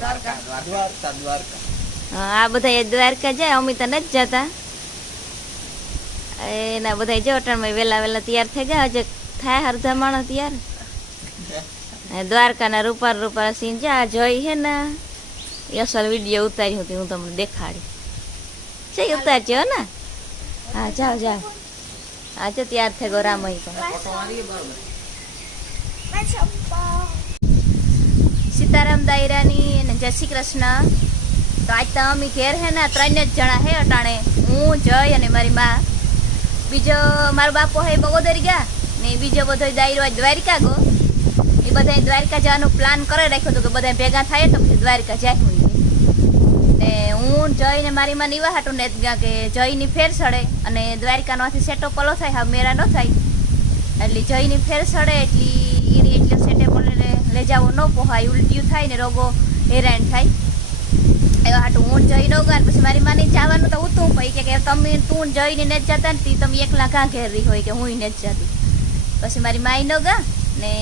દ્વારકા. દ્વારકા દ્વારકા. હા, આ બધા એ દ્વારકા જાય અમે તો નથી જતા. એના બધા જો અટાણમાં વેલા વેલા તૈયાર થઈ ગયા હજે થાય અડધા માણસ તૈયાર. દ્વારકાના રૂપાર રૂપાર સીન છે આ જોઈ હે ને એ અસલ વીડિયો ઉતારી હતી હું તમને દેખાડી. છે ઉતારજો હો ને. હા જાઓ જાઓ. આજે જો તૈયાર થઈ ગયો રામઈ પણ. ફોટો મારીએ બરોબર સીતારામ દાયરાની અને જય શ્રી કૃષ્ણ. તો આજ તો અમે ઘેર હે ને ત્રણ જ જણા હે અટાણે. હું, જય અને મારી મા. બીજો મારો બાપો હે બગોદરી ગયા ને બીજો બધો દાયરો દ્વારિકા ગો એ બધા દ્વારિકા જવાનો પ્લાન કરી રાખ્યો હતો કે બધા ભેગા થાય તો પછી દ્વારિકા જાય હું ને હું, જય ને મારી માં નિવા હાટું ને કે જયની ફેર સડે અને દ્વારિકાનો સેટો પલો થાય, હા મેરા ન થાય. એટલે જયની ફેર સડે, એટલી એટલે સેટે લઈ જાવો ન પોહાય, ઉલટિયું થાય ને રોગો હેરાન થાય. એવા હાટું હું જઈ ન ગયા પછી મારી માને જવાનું તો ઉતું પછી કે તમે તું જઈને ને જ જતા ને તમે એકલા કાં ઘેર હોય કે હું ને જ જતી. પછી મારી માઈ ન ગયા ને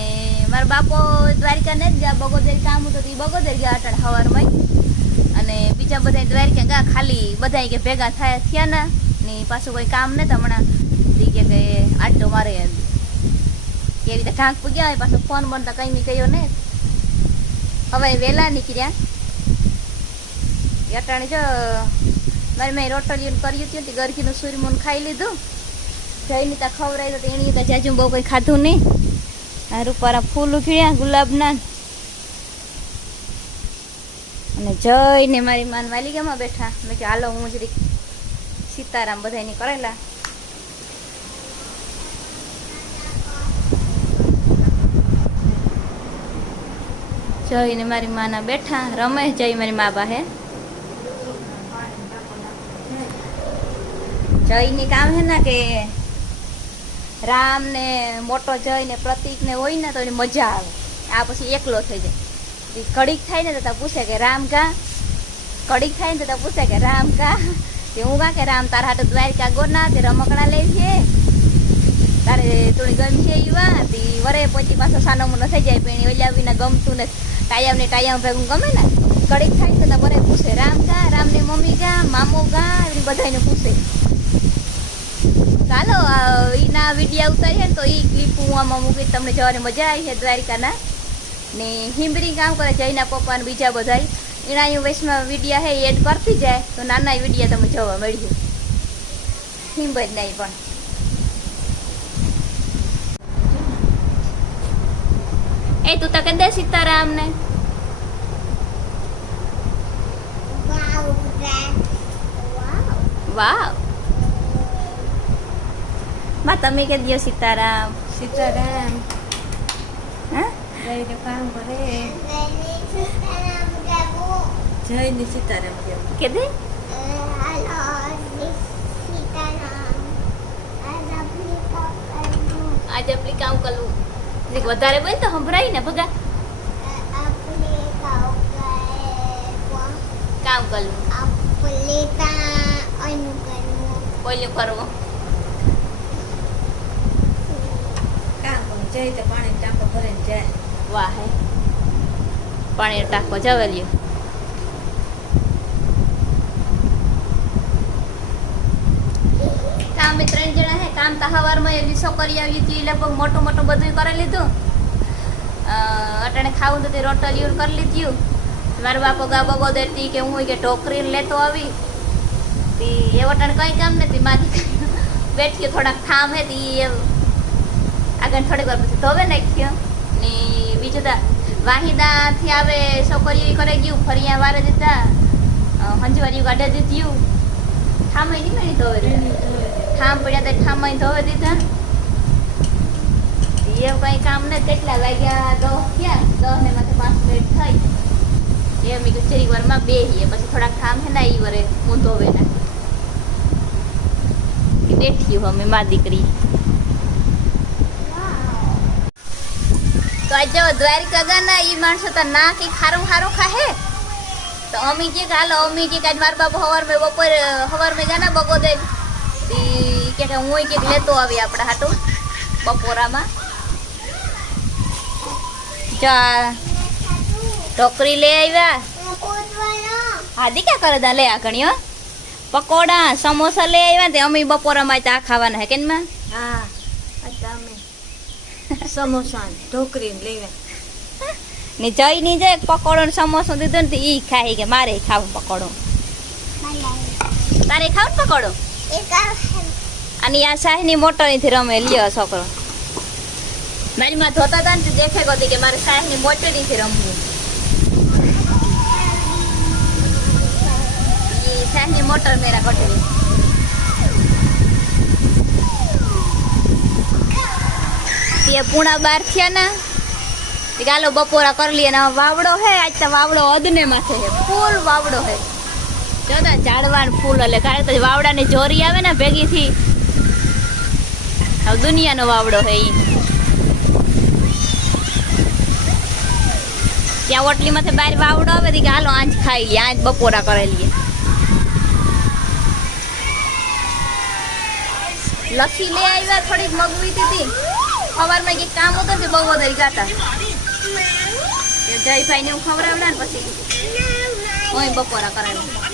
મારા બાપો દ્વારિકા ને જ ગયા બગોદર કામ હતું એ બગોદર ગયા અટાણ હવારમાં. અને બીજા બધા દ્વારિકા ગયા ખાલી બધા કે ભેગા થયા થયા ના ને પાછું કોઈ કામ ને હમણાં. કે આટો મારે એમ એ રીતે ઢાંક પૂગ્યા હોય, પાછો ફોન બનતા કઈ મી કયો ને. હવે વહેલા નીકળ્યા. અટાણે જો, મારી મેં રોટલીઓને કર્યું હતું તે ગરકીનું સૂર્યમૂન ખાઈ લીધું. જઈને ત્યાં ખવડાવી તો એની ત્યાં જાજુ બહુ કંઈ ખાધું નહીં. રૂપારા ફૂલ ઉખીડ્યા, ગુલાબના. અને જઈને મારી માન વાલિકામાં બેઠા. મેં કે હાલો, હું જરીક સીતારામ બધાની કરેલા. જઈને મારી માના બેઠા, રમે જઈ મારી મા પાસે જયની કામ હે ને કે રામ ને મોટો જય ને પ્રતિક ને હોય ને તો એની મજા આવે. આ પછી એકલો થઈ જાય. કડીક થાય ને તો તા પૂછે કે રામ કા? કડીક થાય ને તો તા પૂછે કે રામ કા? તે હું કા કે રામ? તારા હાટુ દ્વારકા ગોના? તે રમકડા લે છે. તારે થોડી ગમશે એવા તે વરે પછી પાછો સાનો મોનો થઈ જાય. પણ ઓલ્યા વિના ગમતું નથી. ટાયમ ને ટાયમ ભેગું ગમે ને કડીક થાય ને તો બધા પૂછે, રામ ગા, રામની મમ્મી ગા, મામો ગા? એવી બધાને પૂછે. ચાલો એના વિડીયા ઉતારીએ ને તો એ ક્લિપ હું આમાં મૂકી તમને જવાની મજા આવી છે દ્વારિકાના. ને હિમરી કામ કરે જઈના પપ્પા બીજા બધા એના અહીં વેસમાં વિડીયા હે એડ કરતી જાય, તો નાના વિડીયા તમે જોવા મળીએ. હિંબર નહીં પણ. એ તું તો કહી દે સીતારામ ને વાવમાં તમે કે દિયો સીતારામ સીતારામ હા જઈને કામ કરે જઈને સીતારામ કેવું કે દે આજે આપણે કામ કરવું જીરીક વધારે બોલ તો સંભળાય ને ભગા. કામ કરવું. બોલ્યું કરવું. તો પાણી ટાંકો જાય. વાહ હે. પાણી ટાંકો જવેલ્યો. કામ ત્રણ જણા હે તહાવારમાં એવી છોકરી આવી હતી લગભગ મોટું મોટું બધું કરી લીધું. અટાણે ખાવું તો તે રોટલીઓ કરી લીધું. મારા બાપો ગાબો બગો દેતી કે હું કે ઢોકરીને લેતો આવી. તે એ અટાણે કંઈ કામ નથી મારી બેઠી થોડાક થામ હે એ આગળ થોડીક વાર પછી ધોવે નાખ્યો. ને બીજું તા વાહિદાથી આવે છોકરીઓ કરે ગયું ફરિયા વારે દીધા હંજવારી ગાડે દીધું. થામે નહીં મેળી ધોવે. ઠામ પડ્યા તો ઠામય ધોવે દીધા. એવું કઈ કામ ને કેટલા વાગ્યા દસ થયા. દસ ને માંથી પાંચ મિનિટ થઈ. એ મેં કીધું ચરી વારમાં બે પછી થોડાક કામ હે ને એ વરે હું ધોવે ના. બેઠી હું અમે, મા દીકરી. તો આજ જો દ્વારિકા ગાના, ઈ માણસો તો ના કઈ ખારું ખારું ખાહે. તો અમી કે હાલો, અમી કે આજ મારા બાપુ હવાર મેં બપોર હવાર મેં ગાના બગો દે કે હું કે લેતો આવી આપણે હાટુ બપોરામાં. જા ઢોકરી લઈ આવ્યા. હા દીકા કરે દા? લે આ ગણ્યો પકોડા સમોસા લઈ આવ્યા તે અમે બપોરામાં ચા ખાવાના હે કેનમાં? હા સમોસા ને ઢોકરી ને લેવા ને જઈ ની જાય પકોડો ને સમોસો દીધો ને ઈ ખાઈ કે મારે ખાવું પકોડો. તારે ખાવ ને પકોડો? અને આ શાહીની મોટરથી રમે, લ્યો છોકરો. મારી માં ધોતા હતા ને દેખે ગોતી કે મારે શાહીની મોટરથી રમવું શાહીની મોટર મેરા કટરી તે પૂણા બાર થયા ને ગાલો બપોરા કરી લઈએ ને વાવડો હે, આજ તો વાવડો અદને માથે હે, ફૂલ વાવડો હે. જોતા ઝાડવાન ફૂલ, એટલે કારણ કે વાવડાની જોરી આવે ને ભેગી થી હવે દુનિયાનો વાવડો હે ત્યાં ઓટલી માથે બહાર વાવડો આવે કે હાલો આંચ ખાઈ લઈએ, આજ બપોરા કરી લઈએ. લસ્સી લે આવ્યા, થોડીક મગવી હતી સવારમાં કંઈક કામ હતું ને બહુ વધારે ગાતા. જયભાઈ ને હું ખવડાવડા ને પછી બપોરા બપોરા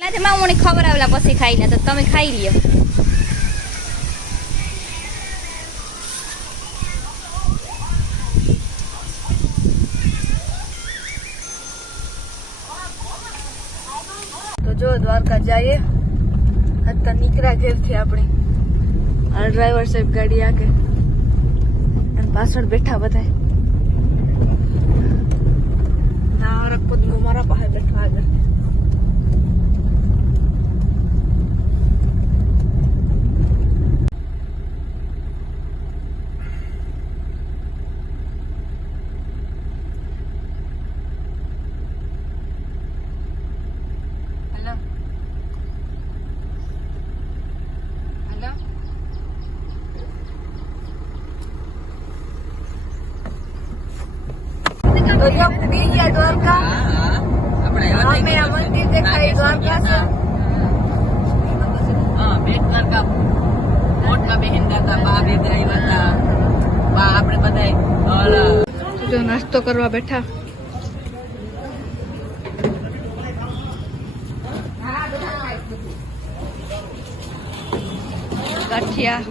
કરાવી માં મને આવેલા પછી ખાઈ લે, તો તમે ખાઈ લ્યો. તો જો, દ્વારકા જઈએ. અત્યારે નીકળ્યા ઘેરથી આપણે. આ ડ્રાઈવર સાહેબ ગાડી આગે. અને પાછળ બેઠા બધા ના રકપતિ મારા પાસે બેઠા આગળ હેલો હેલો તો પૂરી ગયા દ્વારકા. અમે આ મંદિર દેખાય દ્વારકા છે. બેટ દ્વારકા મોટમાં બેહેન હતા બા બે આવ્યા હતા. બા આપણે બધાય જો નાસ્તો કરવા બેઠા. ગાંઠિયા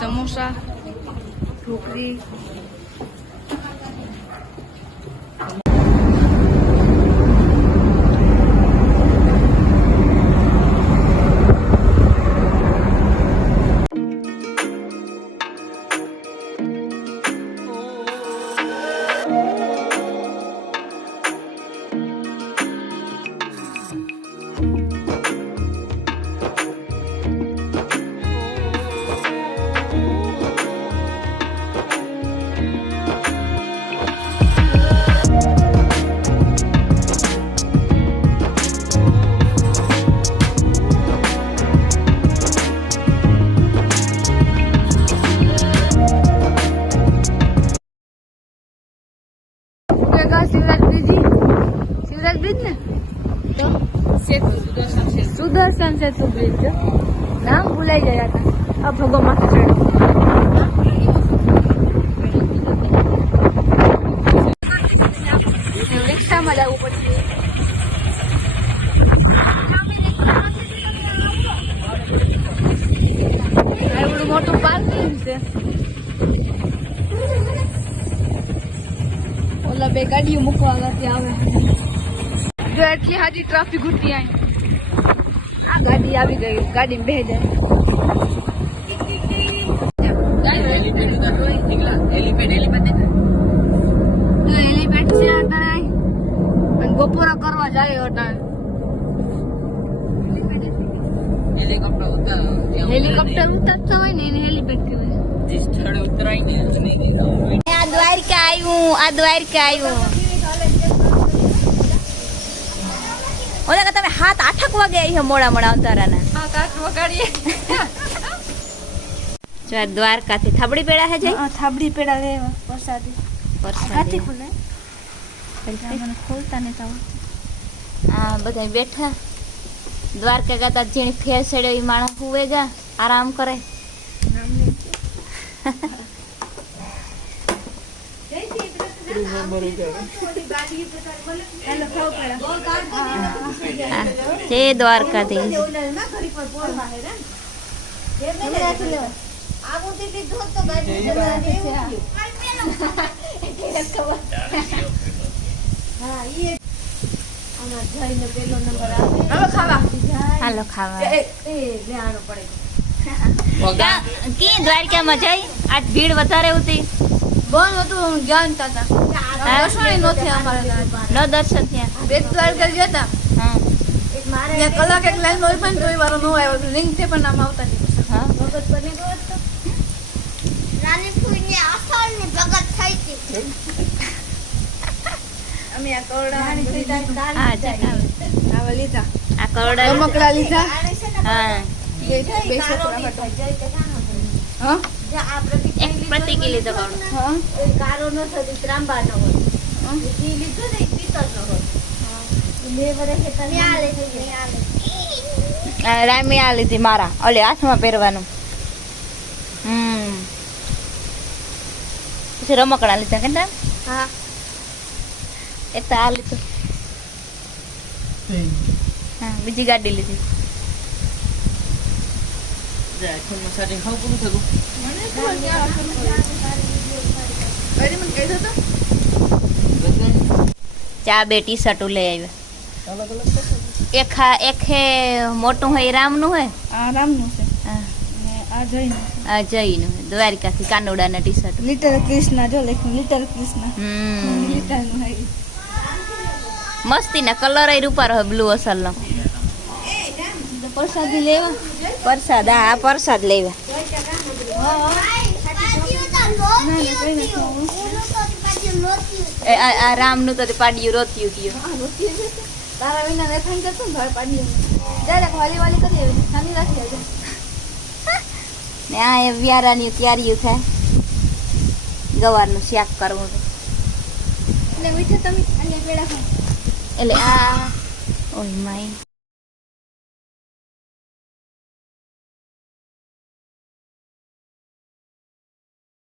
સમોસા ઢોકળી જગા શિવરાજ બ્રિજી ને તો? સુદર્શન સેતુ બ્રિજ છે નામ ભૂલાઈ ગયા હતા. આ ભગો માથે ચડ્યો. રિક્ષામાં જવું પડશે. મોટું પાર્કિંગ છે ઓલા બે ગાડીઓ મૂકવા નથી આવે. જો એટલી હાજી ટ્રાફિક ઉઠી આ ગાડી આવી ગઈ ગાડી બે જાય. બપોરા કરવા જાય હેલિકોપ્ટર ઉતરતા હોય ને એને હેલિપેડ કહેવાય. જે સ્થળે ઉતરાય ને એને નહીં કહેવાય. આ દ્વારકા આવ્યું આ દ્વારકા આવ્યું ઓલા કે તમે હાથ આઠક વાગે આવી છે મોડા મોડા ઉતારાના હા કાક વગાડીએ જો આ દ્વારકાથી થાબડી પેડા હે જઈ થાબડી પેડા લેવા વરસાદી વરસાદી ખુલે મને ખોલતા ને તો આ બધા બેઠા દ્વારકા ગાતા જેણે ફેર ચડ્યો એ માણસ હુવે જા આરામ કરે જય દ્વારકાધીશ. હાલો ખાવા. જાણો પડે. વગા કી દ્વારકામાં જઈ? આજ ભીડ વધારે હતી. બંધ હતું જ્ઞાન તાતા દર્શન નથી અમારે ન દર્શન થયા. બેટ દ્વારકા ગયા હતા. ત્યાં કલાક એક લાઈન હોય પણ તોય વારો ન આવ્યો રિંગ છે પણ આમ આવતા નહીં. હા. આ હા લીધા. આ કરોડા રમકડા લીધા. હા. બે બે છોકરા માટે હા? એક પ્રતિકી લીધો હા? રામી આ લીધી મારા. ઓલે હાથમાં પહેરવાનું. હમ. પછી રમકડા લીધા કે હા. એ તો આ લીધું. બીજી ગાડી લીધી. ખાવ પૂરું થયું ચા બે ટી શર્ટો લઈ આવ્યા. એક એક હે મોટું હોય રામનું હોય? આ રામનું છે. આ જઈનું દ્વારિકાથી કાનોડાના ટી શર્ટ. કૃષ્ણ જો લખ્યું કૃષ્ણ હમ. લિટરનું હોય. મસ્તી ના કલર એ રૂપારો હોય બ્લુ અસલ નો પ્રસાદી લેવા. પ્રસાદ આ પ્રસાદ લેવા. એ આ આ રામનું તો પાડ્યું રોત્યું કયું તારા વિના ને થઈ જતું ને પાડ્યું. ડાયરેક્ટ વાલી વાલી કરી આવી ખાલી રાખી આવજો ને આ એ વ્યારાની તૈયારીઓ થાય. ગવારનું શાક કરવું. એટલે મીઠું તમે અને પેડા એટલે આ ઓય માય.